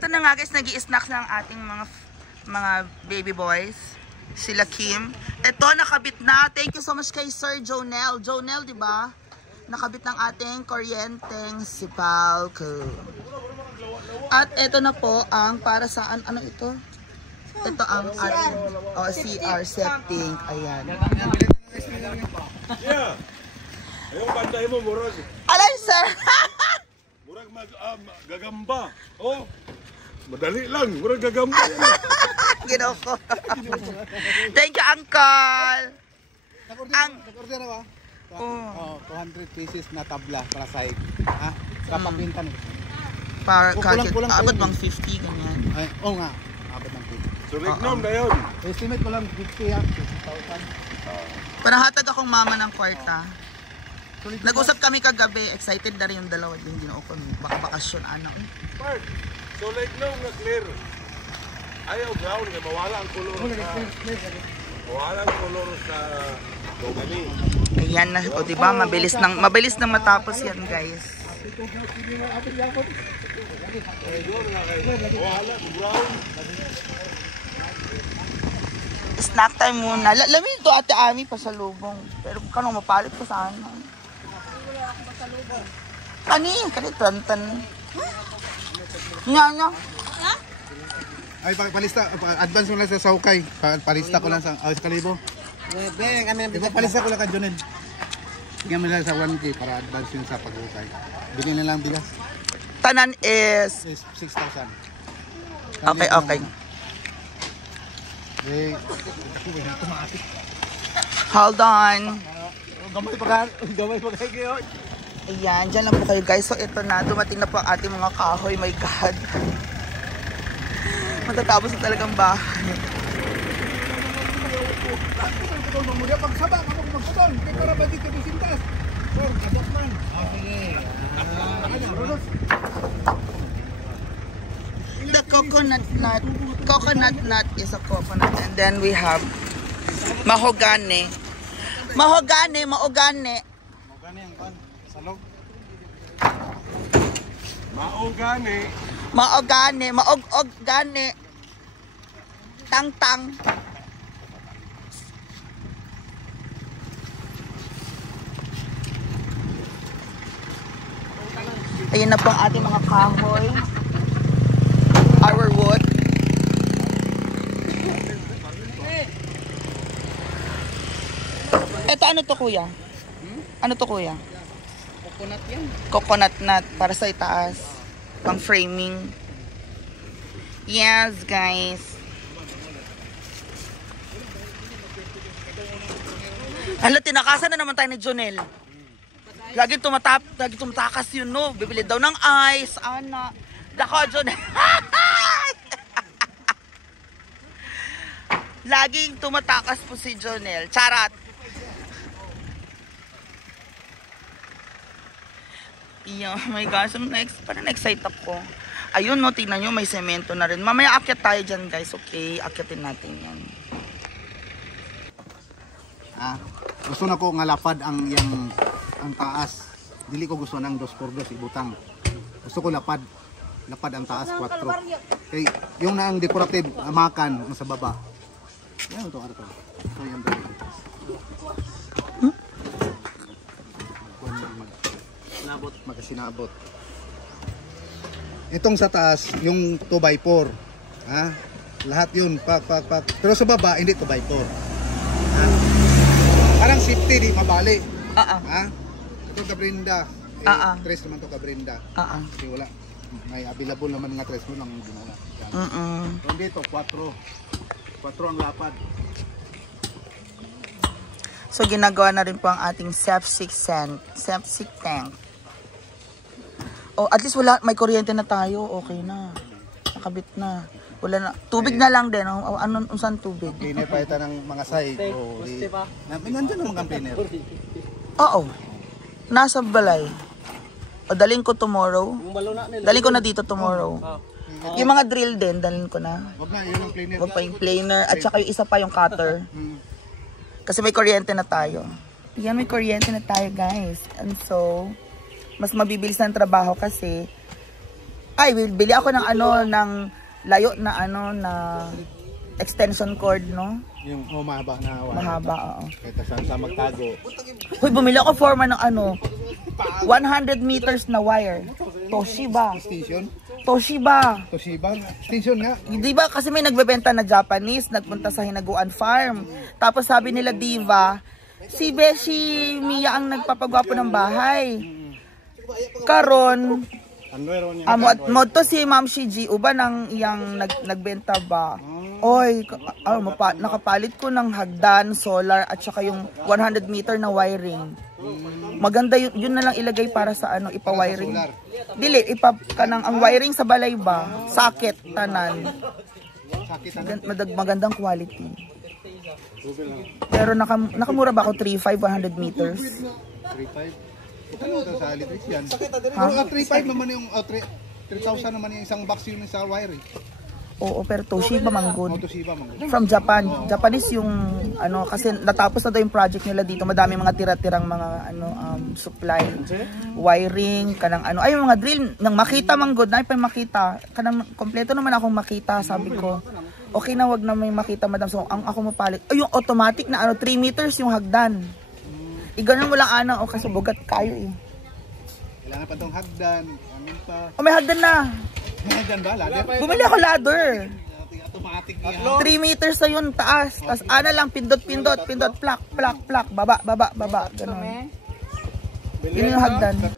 eto na nga guys, nag-i-snacks na ang ating mga baby boys. Sila Kim. Eto, nakabit na. Thank you so much kay Sir Jonel. Jonel, di ba? Nakabit ng ating kuryenteng sipalco. At eto na po ang para saan, ano ito? Ito ang ating CR setting. Ayan. Yeah. Ayong banday mo, murag. Alay, sir! Murag gagamba. Oh, madali lang. Murag gagamba. Ginaw ko. Thank you, Uncle! Nakorder na ba? 200 pieces na tabla para side. Ha? Kapapintan. Para kulang abot bang 50, ganyan. Ay, oo nga. Abot ng 50. So, Rignom na yun. Estimate ko lang 50 ha. 50,000. Panahatag akong mama ng kwarta. Nag-usap kami kagabi. Excited na rin yung dalawa. Hindi na ako. Baka bakasyon, anak. Part. So, Rignom na clear. Ayaw brown. Mawala ang color sa... Mawala ang color sa... Gomali. Ayan na. O diba, mabilis nang matapos yan, guys. Snack time muna. Lamin ito ate Ami pa sa lubong. Pero kung kanong mapalit ko sana. Kani tantan. Nya. Ay, palista. Advance mo lang sa Saukay. Palista ko lang sa kalibo. Palista ko lang ka Jonel. Bigyan mo lang sa 1K para advance yun sa pag-ukay. Bigyan na lang bigas. Tanan is 6,000. Okay. Eh, Hold on. gamay pa kayo. Ayan, dyan lang po kayo guys. So ito na, dumating na po ang ating mga kahoy. My God. Matatapos na talagang bahay. Pagsaba, kapag magputol, kaya para ba dito bisintas? Sir, kabok man. The coconut nut is a coconut, and then we have mahogany. Mahogany ang pan, salog. Maogani. Tang. Ayan na po ang ating mga kahoy. Our wood. Ito ano to kuya? Ano to kuya? Coconut yan. Coconut nut para sa itaas. Pang framing. Yes guys. Hala, tinakasan na naman tayo ni Jonel. Lagi tumatakas yun, no? Bibili daw ng ice, ana. Dako, Jonel. Laging tumatakas po si Jonel. Charat. Yeah, oh my gosh, parang na-excite ako. Ayun, no, tingnan nyo, may semento na rin. Mamaya akyat tayo dyan, guys, okay? Akyatin natin yan. Gusto na ko nga lapad ang taas. Dili ko gusto ng 2x2 ibutang. Gusto ko lapad ang taas 4. Kay yung naang decorative amakan sa baba. Yan ito arto. Ito yung magasinabot. Itong sa taas, yung 2x4. Ha? Lahat yun, pak. Pero sa baba, hindi 2x4. Ha? Parang safety, di mabali. Ha? Ito ka Brenda. Tres naman to ka Brenda. Kasi wala. May available naman nga tres mo lang ginawa. So dito, 4 ang lapad. So ginagawa na rin po ang ating septic tank. Oh, at least may kuryente na tayo. Okay na. Nakabit na. Wala na. Tubig na lang din. Ano saan tubig? Cleaner pa ito ng mga side. Nandiyan naman kang cleaner. Oo. Nasa balay. O dalhin ko tomorrow. Dalhin ko na dito tomorrow. Yung mga drill din, dalhin ko na. Wag na, yun ang cleaner. Wag pa yung planer. At saka yung isa pa yung cutter. Kasi may kuryente na tayo. Yan, may kuryente na tayo guys. And so, mas mabibilis ang trabaho kasi Ay, bili ako ng ano, ng layo na ano, na extension cord, no? Yung mahaba na wire. Mahaba, oo. Kahit saan sa magtago. Hoy, bumili ako forma ng ano, 100 meters na wire. Toshiba. Extension? Toshiba. Toshiba. Extension nga. Di ba kasi may nagbebenta na Japanese, nagpunta sa Hinaguan Farm. Tapos sabi nila, Diva, si Beshi Mia ang nagpapagwapo ng bahay. Karon, mo to si Ma'am Shiji, uba nang iyang nagbenta ba? Oy, nakapalit ko ng hagdan, solar, at saka yung 100 meter na wiring. Maganda yun na lang ilagay para sa ano, ipa-wiring. Dili, kanang ang wiring sa balay ba? Sakit, tanan. Magandang quality. Pero nakamura ba ako 3,500 100 meters? 3,500? Ano ito sa electric yan? Pero 3,500 naman yung, 3,000 naman yung isang box yun sa wiring. Oo, pero Toshiba manggod. Toshiba manggod. From Japan. Japanese yung ano, kasi natapos na daw yung project nila dito. Madami mga tira-tirang mga ano supply, wiring, kanang ano. Ay, mga drill nang makita manggod, na pa makita. Kanang kompleto naman akong makita, sabi ko. Okay na, wag na may makita, madam. So, ang ako mapalit. Ay, yung automatic na ano, 3 meters yung hagdan. Iganon mo lang ano, o kasi bugat kayo eh. Kailangan pa tong hagdan. O, may hagdan na. May hagdan ba? Ladder? Bumili ako ladder. Automatic 3 meters na yun, taas. Tapos ana lang, pindot, plak, baba. Ganun. Yun yung hagdan.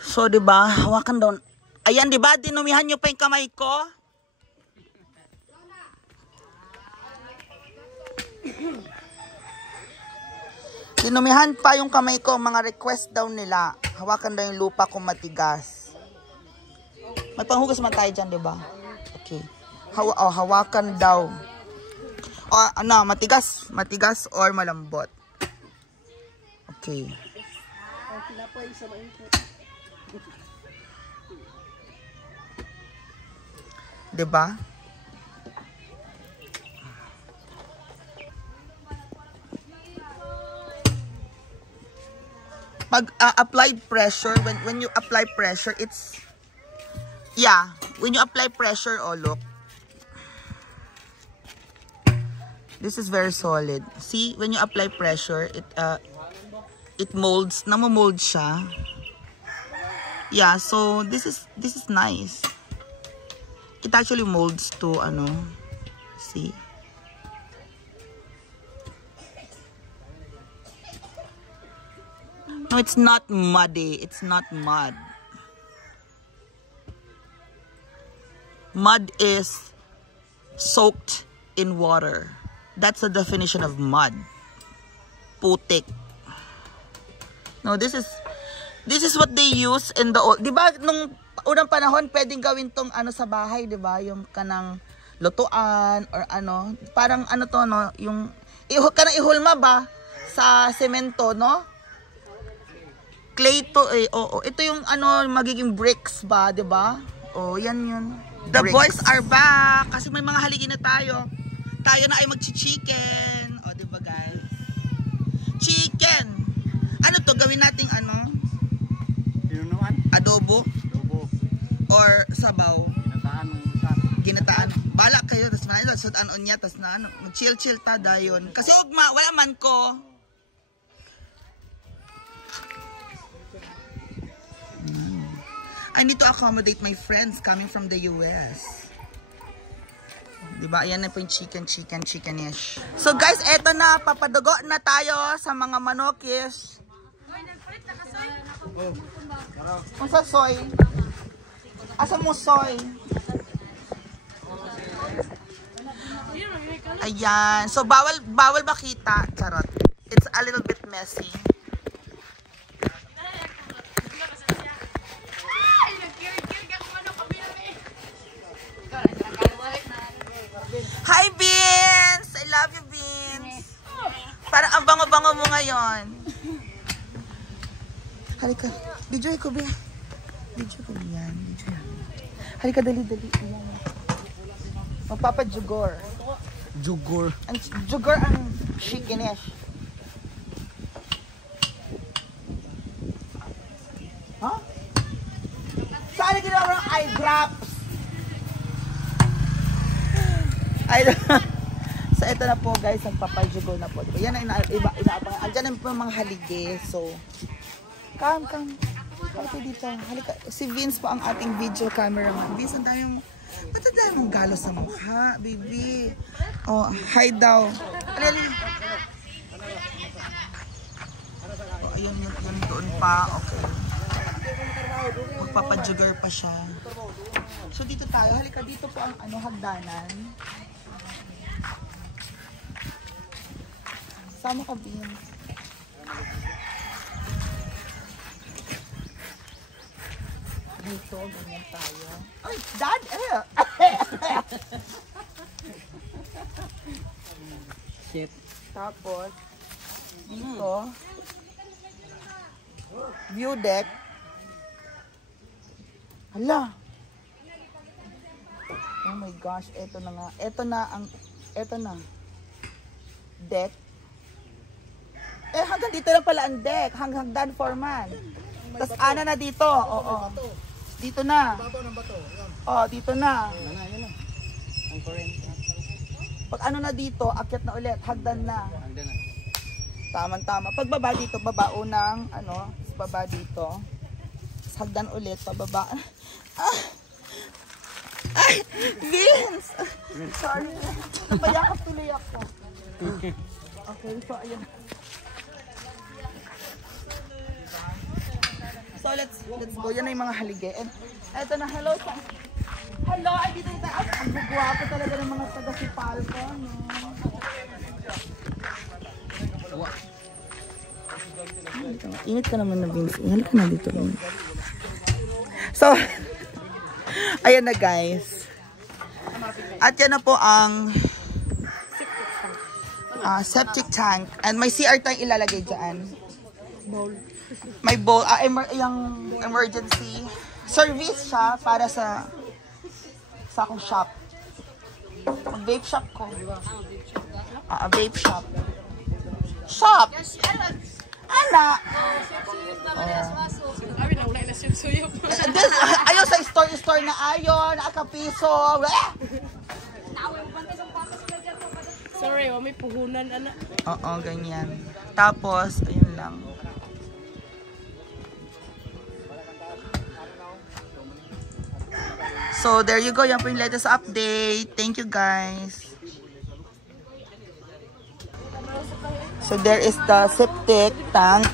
So, diba, hawakan daw. Ayan, diba, dinumihan nyo pa yung kamay ko? Dinumihan pa yung kamay ko, mga request daw nila. Hawakan daw yung lupa kung matigas. May panghugas man tayo dyan, diba? Okay. Hawakan daw. O, ano, matigas or malambot. Okay. Diba? Pag applied pressure, when you apply pressure, it's, yeah, when you apply pressure, oh look, this is very solid. See, when you apply pressure, it molds, namomold siya. Yeah, so this is nice. It actually molds to ano, see. No, it's not muddy. It's not mud. Mud is soaked in water. That's the definition of mud. Putik. No, this is what they use in the old. 'Di ba nung unang panahon pwedeng gawin tong ano sa bahay, 'di ba? Yung kanang lutuan or ano, parang ano to no, yung kanang ihulma ba sa semento, no? Clay to eh, oo. Ito yung ano, magiging bricks ba, 'di ba? Oh, yan yun. The bricks. Boys are back kasi may mga haligi na tayo. Tayo na ay magchi-chicken. O, 'di ba, guys? Chicken. Ano to gawin nating ano? Adobo? Adobo. Or sabaw? Ginataan. Bala kayo, tas manay tas sudan niya, tas na ano, mag-chill ta dayon. Kasi ugma, wala man ko. I need to accommodate my friends coming from the US. Diba? Ayan na po yung chicken-ish. So guys, eto na. Papadugo na tayo sa mga manokis. Kung sa soy. Asa mo soy? Ayan. So bawal makita. Charot. It's a little bit messy. Hi, Beans! I love you, Beans! Parang ang bango-bango mo ngayon. Halika. Video ko, Be. Video ko yan. Halika, dali. Magpapa-jugor. Jugor? Jugor ang chicken-ish. Ha? ginawa mo ng eye drops. So, ito na po guys, nagpapajugo na po. Diba? Yan ang inaabangan. Andyan na po yung mga halige. So, come. Halika dito. Halika. Si Vince po ang ating video cameraman. Vince, ang dami yung... Ba't ang dami mong galo sa mukha, baby? Oh, hi daw. Alali. Oh, ayun doon pa. Okay. Magpapajugar pa siya. So, dito tayo. Halika dito po ang hagdanan. Sama ka, Vince. Dito, ganyan tayo. Ay, Dad! Shit. Tapos, dito, view deck. Hala! Oh my gosh, eto na nga. Eto na. Deck. Hanggang dito lang pala ang deck. Hanggang foreman. Tapos ana na dito. Oo. Dito na. Oh, dito na. Yan na. Ang current. Pag ano na dito, akyat na ulit. Hagdan na. Tama. Pagbaba dito, baba unang baba dito. Hagdan ulit, pababa. Ay, Vince! Sorry. Napayakap tuloy ako. Okay, so ayun. So let's go. Yan na yung mga halige. And eto na, hello. Hello, ay dito yung taas. Ang gugwapo talaga ng mga taga-sipal ko, no? Init ka naman na, Vince. Halika na dito. So, ayan na guys. At yan na po ang septic tank. And may CR tayong ilalagay dyan. May bowl, yung emergency service siya para sa akong shop. Ang vape shop ko. Vape shop. Shop! Ana! Ayaw sa store na ayon, nakapiso. Sorry, may puhunan, anak. Oo, ganyan. Tapos, ayun lang. So, there you go. Yan po yung latest update. Thank you, guys. So, there is the septic tank.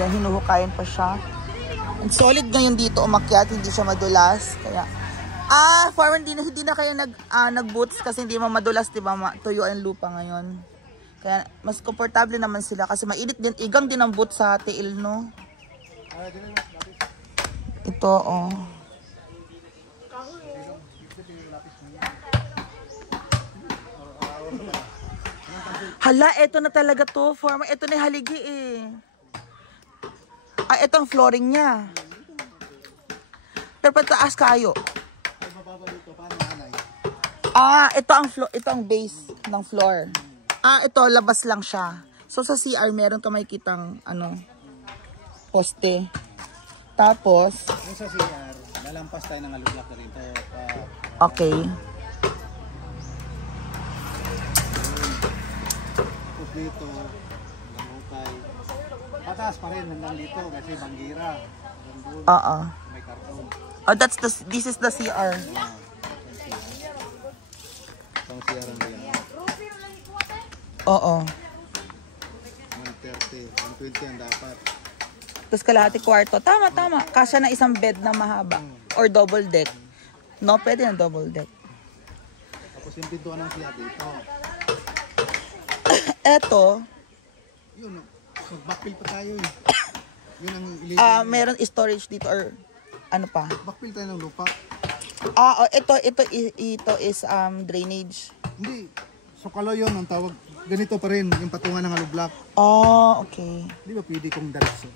Hinuhukayan pa siya. And solid ngayon dito umakyat. Hindi siya madulas. Kaya, farmer, hindi na kayo nag-boots kasi hindi madulas, diba? Tuyo ang lupa ngayon. Kaya, mas komportable naman sila kasi mainit din. Igang din ang boots sa tiil, no? Ito, oh. Hala, ito na talaga to. Farmer, ito na yung haligi eh. Ito ang flooring niya. Pero pataas kayo. Ito ang base ng floor. Ito, labas lang siya. So, sa CR, meron ka makikitang, poste. Tapos, yung sa CR, lalampas tayo ng alublak na rito. Okay. Tapos dito, langukay. Pataas pa rin hanggang dito kasi banggira. Oo. May karton. Oh, this is the CR. Pang CR ang yan. Oo. 130, 120 ang dapat. Tapos kalahati kwarto. Tama. Kasya na isang bed na mahaba. Or double deck. No, pwede na double deck. Tapos yung pintuan ng CR dito. Eto. Yun, mag-backfill pa tayo eh. Yun ang illegal. Meron storage dito or ano pa? Backfill tayo ng lupa. Ito is drainage. Hindi. Sukalo yun ang tawag. Ganito pa rin yung patungan ng alublak. Okay. Hindi ba pwede kong dalas?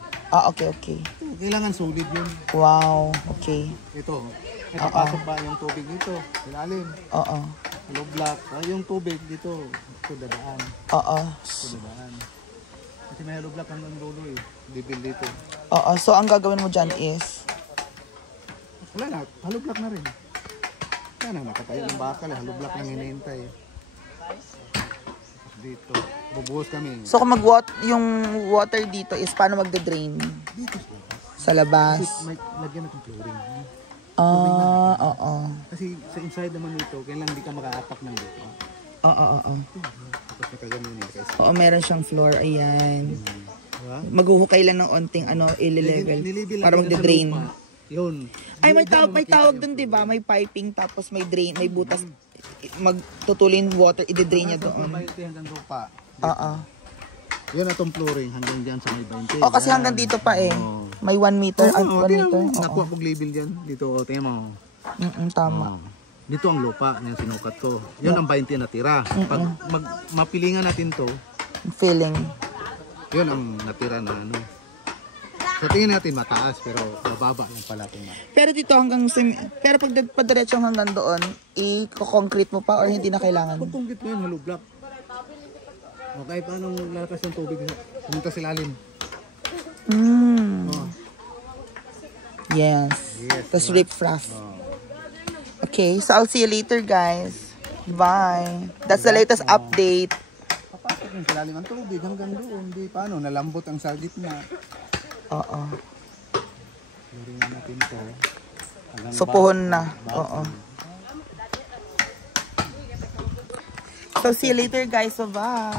Okay. Kailangan solid yun. Wow, okay. Ito pasok ba yung tubig dito? Ilalim. Oo. Alublak. Yung tubig dito. Ito dadaan. Oo. Ito dadaan. Kasi may alublak hanggang dulo eh. Dibil dito. So ang gagawin mo dyan is? Wala na, halublak na rin. Kaya na, nakatayo ng bakal, halublak lang hinihintay. Dito, bubuhos kami. So kung yung water dito is paano magde-drain? Dito Sa labas. kasi may lagyan natin flooring. Oo. Kasi sa inside naman dito, kailangan hindi ka makaapak ng dito. Oo. Tapos nakaganyan nila guys. Oo, meron siyang floor. Ayan. Diba? Maghuhukay lang ng onting ili-level Nilibil lang para yun sa magde-drain. lupa. Yun. Ay, may Diyan mo tawag makita dun, yung di ba? May piping, tapos may drain, may butas. Magtutulin water, i-drain niya doon. Hanggang 20 hanggang lupa. Oo. Yan atong flooring hanggang dyan sa may 20. O, kasi hanggang dito pa eh. Oo. May 1 meter. Oo, 1 meter. nakuha kong label dyan. Dito, tingnan mo. Tama. Dito ang lupa, yung sinukat ko. Yun ang 20 na tira. Pag mapilingan natin to, Feeling. yun ang natira na ano. Sa tingin natin mataas, pero mababa yung pala itong Pero dito hanggang, pero pag padiretso hanggang doon, i-concrete mo pa or hindi na kailangan? Pagpunggit mo yun, hollow block. Okay, paano lalakas yung tubig? Pumunta sa ilalim. Oh. Yes. Tapos rip raft. Okay, so I'll see you later, guys. Bye. That's the latest update. Papasok yung sa ilalim ang tubig hanggang doon. Di paano, nalambot ang sa gitna. Oo. Luringan natin to. So puhon na. Oo. So see you later, guys. So bye.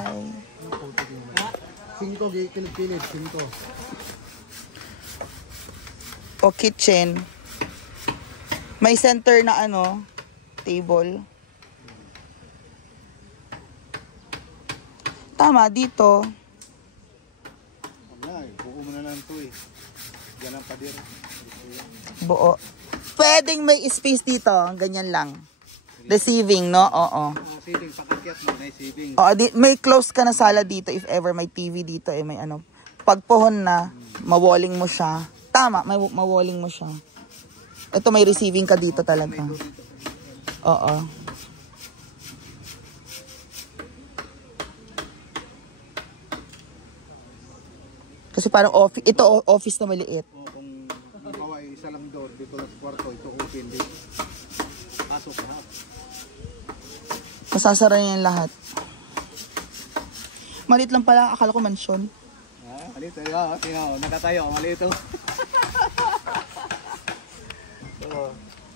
5 kilid-kilid, 5. O kitchen. May center na ano, table. Tama, dito. Wala, buo mo na lang ito eh. Diyan ang pader. Buo. Pwedeng may space dito. Ganyan lang. Receiving, no? Oo. Sibing, pakikyat mo na sibing. Oo, may close ka na sala dito if ever may TV dito eh may ano. Pag puhon na, mawalling mo siya. Tama, may mawalling mo siya. Ito may receiving ka dito talaga. Oo. Kasi parang office, ito office na maliit. O kung halimbawa isa lang door, dito lang sa kwarto, ito open dito. Pasok lahat. Masasara niya yung lahat. Maliit lang pala, akala ko mansyon. Malito, tingnan mo, nakatayo, malito.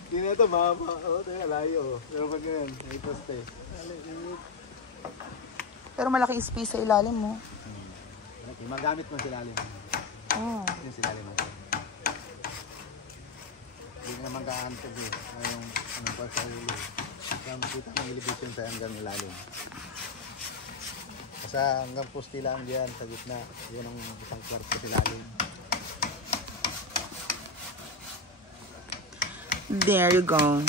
Hindi na ito, mahaba. Tingnan, layo. Pero pag ganyan, may poste. Pero malaking space sa ilalim mo. Magamit mo silalim. Oh. Yung silalim mo. Hindi naman kaantog eh. Anong pa sa ulo. Kaya makita ng elevation sa hanggang ilalim. Kasi hanggang poste lang diyan sa gitna. Yun ang isang kwarto sa ilalim. There you go.